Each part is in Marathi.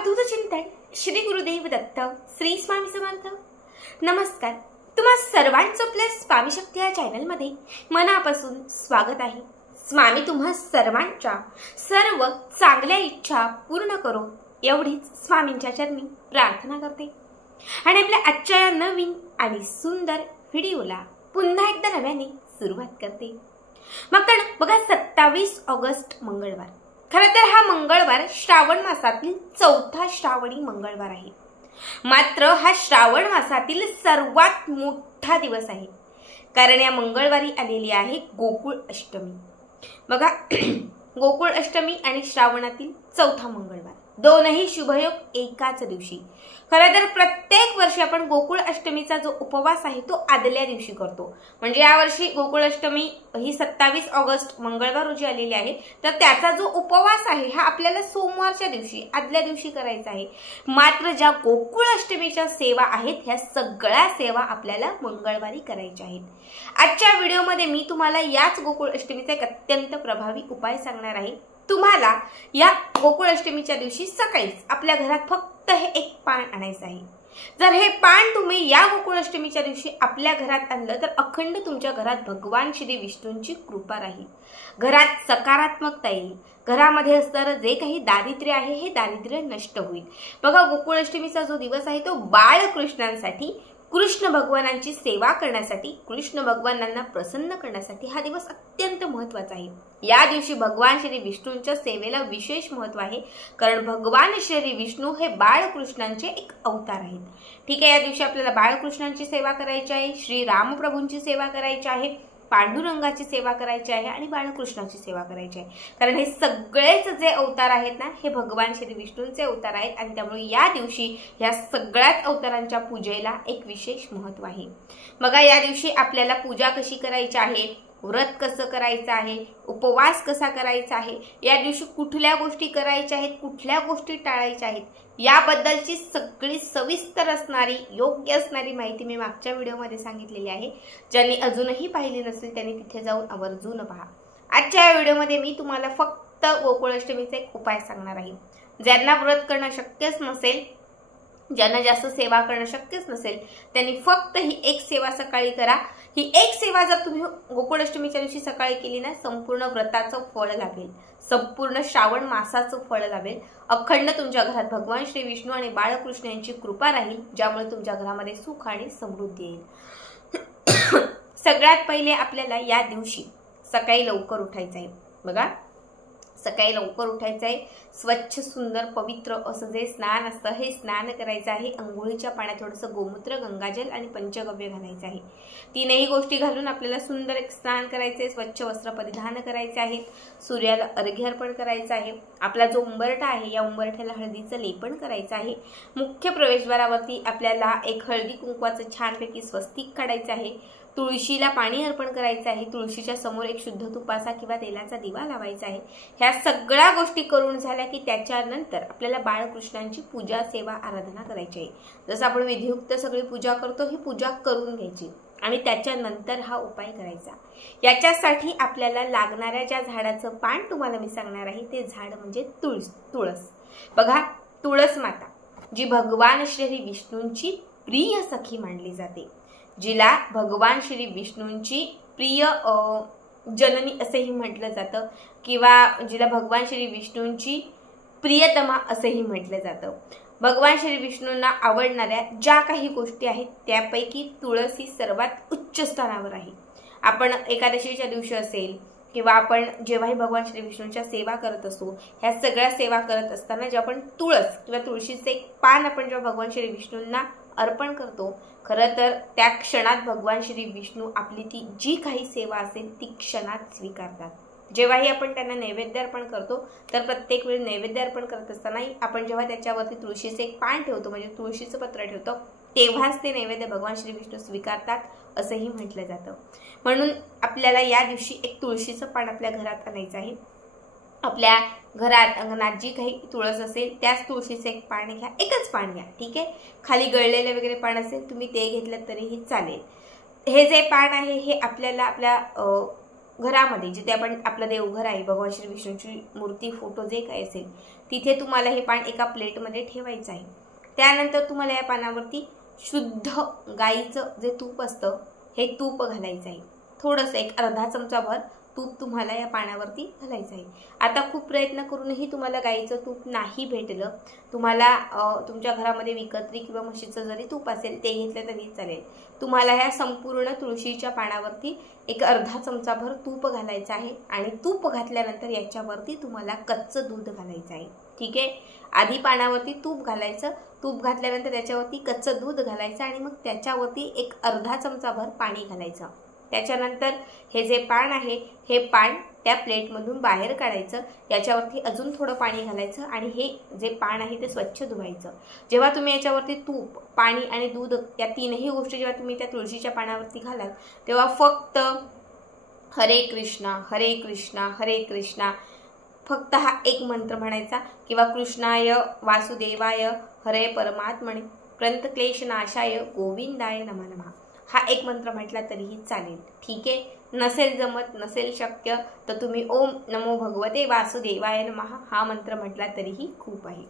अवधूत चिंतन श्री गुरुदेव दत्त श्री स्वामी समर्थ। नमस्कार, तुम्हा सर्वांचं आपल्या स्वामी शक्ती या चॅनल मध्ये मनापासून स्वागत आहे। स्वामी तुम्हा सर्वांच्या सर्व चांगल्या इच्छा पूर्ण करो एवढीच स्वामींच्या चरणी प्रार्थना करते आणि आपल्या आजच्या या नवीन आणि सुंदर व्हिडिओला पुन्हा एकदा नव्याने सुरुवात करते। मग तर बघा 27 ऑगस्ट मंगळवार, खरं तर हा मंगळवार श्रावण मासातील चौथा श्रावणी मंगळवार आहे। मात्र हा श्रावण मासातील सर्वात मोठा दिवस आहे, कारण या मंगळवारी आलेली आहे गोकुळ अष्टमी। बघा गोकुळ अष्टमी आणि श्रावणातील चौथा मंगळवार दोनही शुभयोग एकाच दिवशी। खरं तर प्रत्येक वर्षी आपण गोकुळ अष्टमीचा जो उपवास आहे तो आदल्या दिवशी करतो। म्हणजे यावर्षी गोकुळ अष्टमी ही 27 ऑगस्ट मंगळवार रोजी आलेली आहे, तर त्याचा जो उपवास आहे हा आपल्याला सोमवारच्या दिवशी आदल्या दिवशी करायचा आहे। मात्र ज्या गोकुळ अष्टमीच्या सेवा आहेत ह्या सगळ्या सेवा आपल्याला मंगळवारी करायच्या आहेत। आजच्या व्हिडिओमध्ये मी तुम्हाला याच गोकुळ अष्टमीचा एक अत्यंत प्रभावी उपाय सांगणार आहे। तुम्हाला या गोकुळ अष्टमीच्या दिवशी सकाळीच आपल्या घरात फक्त हे एक पान आणायचं आहे। जर हे पान तुम्ही या गोकुळ अष्टमीच्या दिवशी आपल्या घरात आणलं तर अखंड तुमच्या घरात भगवान श्री विष्णूंची कृपा राहील, घरात सकारात्मकता येईल, घरामध्ये असणारं जे काही दारिद्र्य आहे हे दारिद्र्य नष्ट होईल। बघा गोकुळ अष्टमीचा जो दिवस आहे तो बाळकृष्णांसाठी, कृष्ण भगवानांची सेवा करण्यासाठी, कृष्ण भगवानांना प्रसन्न करण्यासाठी हा दिवस अत्यंत महत्त्वाचा आहे। या दिवशी भगवान श्री विष्णूंच्या सेवेला विशेष महत्त्व आहे, कारण भगवान श्री विष्णू हे बाळकृष्णांचे एक अवतार आहेत। ठीक आहे, या दिवशी आपल्याला बाळकृष्णांची सेवा करायची आहे, श्री रामप्रभूंची सेवा करायची आहे, पांडुरंगाची सेवा करायची आहे आणि बाळकृष्णाची सेवा करायची आहे, कारण हे सगळेच जे अवतार आहेत ना हे भगवान श्री विष्णूंचे अवतार आहेत आणि त्यामुळे या दिवशी या सगळ्याच अवतारांच्या पूजेला एक विशेष महत्त्व आहे। बघा या दिवशी आपल्याला पूजा कशी करायची आहे, व्रत कसं करायचं आहे, उपवास कसा करायचा आहे, या दिवशी कुठल्या गोष्टी करायच्या आहेत, कुठल्या गोष्टी टाळायच्या आहेत, याबद्दलची सगळी सविस्तर असणारी योग्य असणारी माहिती मी मागच्या व्हिडिओमध्ये सांगितलेली आहे। ज्यांनी अजूनही पाहिली नसेल त्यांनी तिथे जाऊन आवर्जून पहा। आजच्या या व्हिडिओमध्ये मी तुम्हाला फक्त गोकुळ अष्टमीचा एक उपाय सांगणार आहे। ज्यांना व्रत करणं शक्यच नसेल, ज्यांना जास्त सेवा करणं शक्यच नसेल, त्यांनी फक्त ही एक सेवा सकाळी करा। ही एक सेवा जर तुम्ही गोकुळ अष्टमीच्या दिवशी सकाळी केली ना, संपूर्ण व्रताचं फळ लाभेल, संपूर्ण श्रावण मासाचं फळ लाभेल, अखंड तुमच्या घरात भगवान श्री विष्णू आणि बाळकृष्ण यांची कृपा राहील, ज्यामुळे तुमच्या घरामध्ये सुख आणि समृद्धी येईल। सगळ्यात पहिले आपल्याला या दिवशी सकाळी लवकर उठायचं आहे। बघा सकाळी लवकर उठायचं आहे, स्वच्छ सुंदर पवित्र असं जे स्नान असतं हे स्नान करायचं आहे। अंघोळीच्या पाण्यात थोडंसं गोमूत्र, गंगाजल आणि पंचगव्य घालायचं आहे। तीनही गोष्टी घालून आपल्याला सुंदर एक स्नान करायचे, स्वच्छ वस्त्र परिधान करायचे आहेत, सूर्याला अर्घ्य अर्पण करायचं आहे। आपला जो उंबरठा आहे या उंबरठ्याला हळदीचं लेपन करायचं आहे। मुख्य प्रवेशद्वारावरती आपल्याला एक हळदी कुंकवाचं छानपैकी स्वस्तिक काढायचं आहे। तुळशीला पाणी अर्पण करायचं आहे, तुळशीच्या समोर एक शुद्ध तुपाचा किंवा तेलाचा दिवा लावायचा आहे। ह्या सगळ्या गोष्टी करून झाल्या की त्याच्यानंतर आपल्याला बाळकृष्णांची पूजा सेवा आराधना करायची आहे। जसं आपण विधियुक्त सगळी पूजा करतो ही पूजा करून घ्यायची आणि त्याच्यानंतर हा उपाय करायचा। याच्यासाठी आपल्याला लागणाऱ्या ज्या झाडाचं पान तुम्हाला मी सांगणार आहे ते झाड म्हणजे तुळस। बघा तुळस माता जी भगवान श्री विष्णूंची प्रिय सखी मानली जाते, जिला भगवान श्री विष्णूंची प्रिय जननी असेही म्हटलं जातं किंवा जिला भगवान श्री विष्णूंची प्रियतमा असेही म्हटलं जातं। भगवान श्री विष्णूंना आवडणाऱ्या ज्या काही गोष्टी आहेत त्यापैकी तुळस ही सर्वात उच्च स्थानावर आहे। आपण एकादशीच्या दिवशी असेल किंवा आपण जेव्हाही भगवान श्री विष्णूंच्या सेवा करत असतो, ह्या सगळ्या सेवा करत असताना जे आपण तुळस किंवा तुळशीचे एक पान आपण जेव्हा भगवान श्री विष्णूंना अर्पण करतो, खरं तर त्या क्षणात भगवान श्री विष्णू आपली ती जी काही सेवा असेल ती क्षणात स्वीकारतात। जेव्हाही आपण त्यांना नैवेद्य अर्पण करतो तर प्रत्येक वेळी नैवेद्य अर्पण करत असताना आपण जेव्हा त्याच्यावरती तुळशीचे एक पान ठेवतो म्हणजे तुळशीचं पत्र ठेवतो तेव्हाच ते नैवेद्य भगवान श्री विष्णू स्वीकारतात असंही म्हटलं जातं। म्हणून आपल्याला या दिवशी एक तुळशीचं पान आपल्या घरात आणायचं आहे। आपल्या घरात अंगणात जी काही तुळस असेल त्याच तुळशीचे एक पान घ्या, एकच पान घ्या, ठीक आहे। खाली गळलेले वगैरे पान असेल तुम्ही ते घेतलं तरीही चालेल। हे जे पान आहे हे आपल्याला आपल्या घरामध्ये जिथे आपण आपलं देवघर आहे, भगवान श्री विष्णूची मूर्ती, फोटो जे काही असेल तिथे तुम्हाला हे पान एका प्लेटमध्ये ठेवायचं आहे. त्यानंतर तुम्हाला या पानावरती शुद्ध गाईचं जे तूप असतं हे तूप घालायचं आहे. थोडंसं एक अर्धा चमचाभर तूप तुम्हाला या पानावरती घालायचं आहे. आता खूप प्रयत्न करूनही तुम्हाला गाईचं तूप नाही भेटलं, तुम्हाला तुमच्या घरामध्ये विकत्री किंवा म्हशीचं जरी तूप असेल ते घेतलं तरी चालेल. तुम्हाला ह्या संपूर्ण तुळशीच्या पानावरती एक अर्धा चमचाभर तूप घालायचं आहे आणि तूप घातल्यानंतर याच्यावरती तुम्हाला कच्चं दूध घालायचं आहे. ठीक आहे. आधी पानावरती तूप घालायचं, तूप घातल्यानंतर त्याच्यावरती कच्चं दूध घालायचं आणि मग त्याच्यावरती एक अर्धा चमचाभर पाणी घालायचं. त्याच्यानंतर हे जे पान आहे हे पान त्या प्लेटमधून बाहेर काढायचं. याच्यावरती अजून थोडं पाणी घालायचं आणि हे जे पान आहे ते स्वच्छ धुवायचं. जेव्हा तुम्ही याच्यावरती तूप, पाणी आणि दूध या तीनही गोष्टी जेव्हा तुम्ही त्या तुळशीच्या पानावरती घालाल तेव्हा फक्त हरे कृष्णा हरे कृष्णा हरे कृष्णा फक्त हा एक मंत्र म्हणायचा किंवा कृष्णाय वासुदेवाय हरे परमात्मने प्रणतक्लेशनाशाय गोविंदाय नमः नमः हा एक मंत्र म्हटला तरीही चालेल. ठीक आहे. नसेल जमत, नसेल शक्य तर तुम्ही ओम नमो भगवते वासुदेवाय नमः हा मंत्र म्हटला तरीही खूप आहे.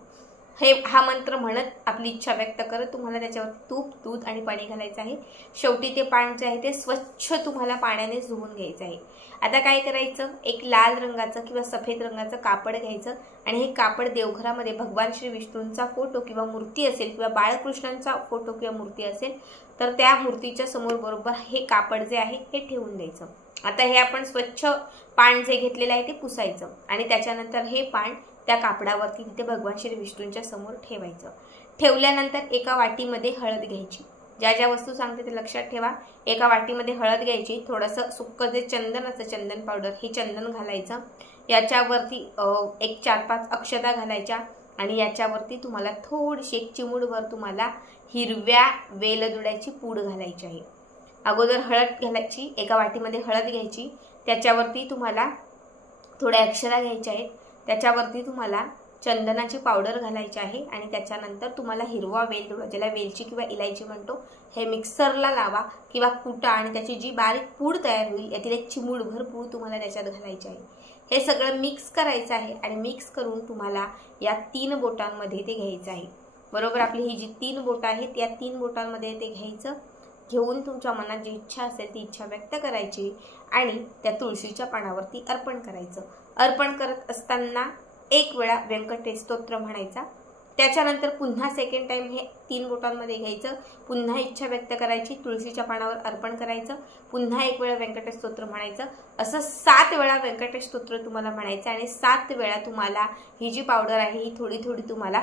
हा मंत्र म्हणत आपली इच्छा व्यक्त करत तुम्हाला त्याच्यावर तूप, दूध आणि पाणी घालायचं आहे. शेवटी ते पान जे आहे ते स्वच्छ तुम्हाला पाण्याने धुवून घ्यायचं आहे. आता काय करायचं, एक लाल रंगाचं किंवा सफेद रंगाचं कापड घ्यायचं आणि हे कापड देवघरामध्ये भगवान श्री विष्णूंचा फोटो किंवा मूर्ती असेल किंवा बाळकृष्णांचा फोटो किंवा मूर्ती असेल तर त्या मूर्तीच्या समोर बरोबर हे कापड जे आहे हे ठेवून द्यायचं. आता हे आपण स्वच्छ पान जे घेतलेलं आहे ते पुसायचं आणि त्याच्यानंतर हे पान त्या कापडावरती तिथे भगवान श्री विष्णूंच्या समोर ठेवायचं. ठेवल्यानंतर एका वाटीमध्ये हळद घ्यायची. ज्या ज्या वस्तू सांगते ते लक्षात ठेवा. एका वाटीमध्ये हळद घ्यायची, थोडंसं सुक्कं जे चंदन असतं चंदन पावडर हे चंदन घालायचं. याच्यावरती एक 4-5 अक्षता घालायच्या आणि याच्यावरती तुम्हाला थोडीशी एक चिमूटभर तुम्हाला हिरव्या वेलदोड्याची पूड घालायची आहे. अगोदर हळद घालायची, एका वाटीमध्ये हळद घ्यायची, त्याच्यावरती तुम्हाला थोड्या अक्षता घ्यायच्या आहेत, त्याच्यावरती तुम्हाला चंदनाची पावडर घालायची आहे आणि त्याच्यानंतर तुम्हाला हिरवा वेलदोडा ज्याला वेलची किंवा इलायची म्हणतो हे मिक्सरला लावा किंवा कुटा आणि त्याची जी बारीक पूड तयार होईल यातील एक चिमूटभर पूड तुम्हाला त्याच्यात घालायची आहे. हे सगळं मिक्स करायचं आहे आणि मिक्स करून तुम्हाला या 3 बोटांमध्ये ते घ्यायचं आहे. बरोबर. आपली ही जी 3 बोटं आहेत या 3 बोटांमध्ये ते घ्यायचं. घेऊन तुमच्या मनात जी इच्छा असेल ती इच्छा व्यक्त करायची आणि त्या तुळशीच्या पानावरती अर्पण करायचं. अर्पण करत असताना एक वेळा व्यंकटेश स्तोत्र म्हणायचा. त्याच्यानंतर पुन्हा सेकंड टाइम हे 3 बोटांमध्ये घ्यायचं, पुन्हा इच्छा व्यक्त करायची, तुळशीच्या पानावर अर्पण करायचं, पुन्हा एक वेळा व्यंकटेश स्तोत्र म्हणायचं. असं 7 वेळा व्यंकटेश स्तोत्र तुम्हाला म्हणायचं आणि 7 वेळा तुम्हाला ही जी पावडर आहे ही थोडी थोडी तुम्हाला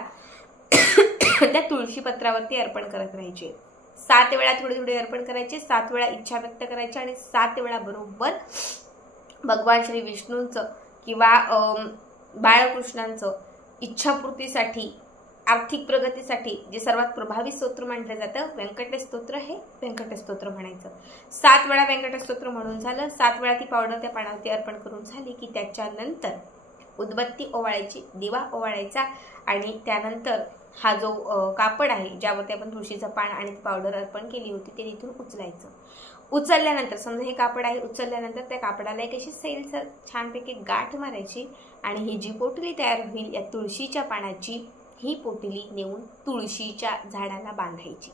त्या तुळशी पत्रावरती अर्पण करत राहायची. 7 वेळा थोडी थोडी अर्पण करायची, 7 वेळा इच्छा व्यक्त करायची आणि 7 वेळा बरोबर भगवान श्री विष्णूंचं किंवा बाळकृष्णांचं इच्छापूर्तीसाठी, आर्थिक प्रगतीसाठी जे सर्वात प्रभावी स्तोत्र म्हटलं जातं व्यंकटेश स्तोत्र, हे व्यंकटेश स्तोत्र म्हणायचं. 7 वेळा व्यंकटेश स्तोत्र म्हणून झालं. 7 वेळा ती पावडर त्या पानावरती अर्पण करून झाली की त्याच्यानंतर उदबत्ती ओवाळायची, दिवा ओवाळायचा आणि त्यानंतर हा जो कापड आहे ज्यावरती आपण तुळशीचं पान आणि पावडर अर्पण केली होती ते तिथून उचलायचं. उचलल्यानंतर समजा हे कापड आहे, उचलल्यानंतर त्या कापडाला एक अशी सैलसर छानपैकी गाठ मारायची आणि ही जी पोटली तयार होईल या तुळशीच्या पानाची ही पोटली नेऊन तुळशीच्या झाडाला बांधायची.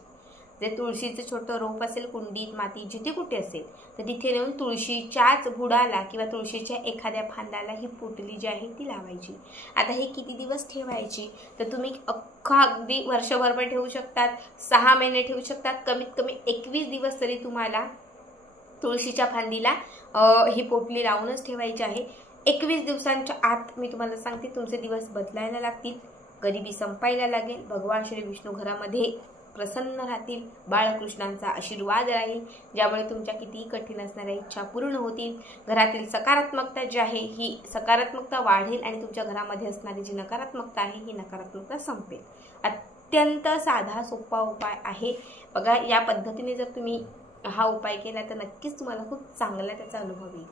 जे तुळशीचं छोटं रोप असेल कुंडीत, माती जिथे कुठे असेल तर तिथे नेऊन तुळशीच्याच बुडाला किंवा तुळशीच्या एखाद्या फांद्याला ही पोटली जी आहे ती लावायची. आता हे किती दिवस ठेवायची तर तुम्ही अगदी वर्षभर पण ठेवू शकतात, 6 महिने ठेवू शकतात, कमीत कमी 21 दिवस तरी तुम्हाला तुळशीच्या फांदीला ही पोटली लावूनच ठेवायची आहे. 21 दिवसांच्या आत मी तुम्हाला सांगते तुमचे दिवस बदलायला लागतील, गरिबी संपायला लागेल, भगवान श्री विष्णू घरामध्ये प्रसन्न राहतील, बाळकृष्णांचा आशीर्वाद राहील ज्यामुळे तुमच्या कितीही कठीण असणाऱ्या इच्छा पूर्ण होतील. घरातील सकारात्मकता जी आहे ही सकारात्मकता वाढेल आणि तुमच्या घरामध्ये असणारी जी नकारात्मकता आहे ही नकारात्मकता संपेल. अत्यंत साधा सोपा उपाय आहे बघा. या पद्धतीने जर तुम्ही हा उपाय केला तर नक्कीच तुम्हाला खूप चांगला त्याचा अनुभव येईल.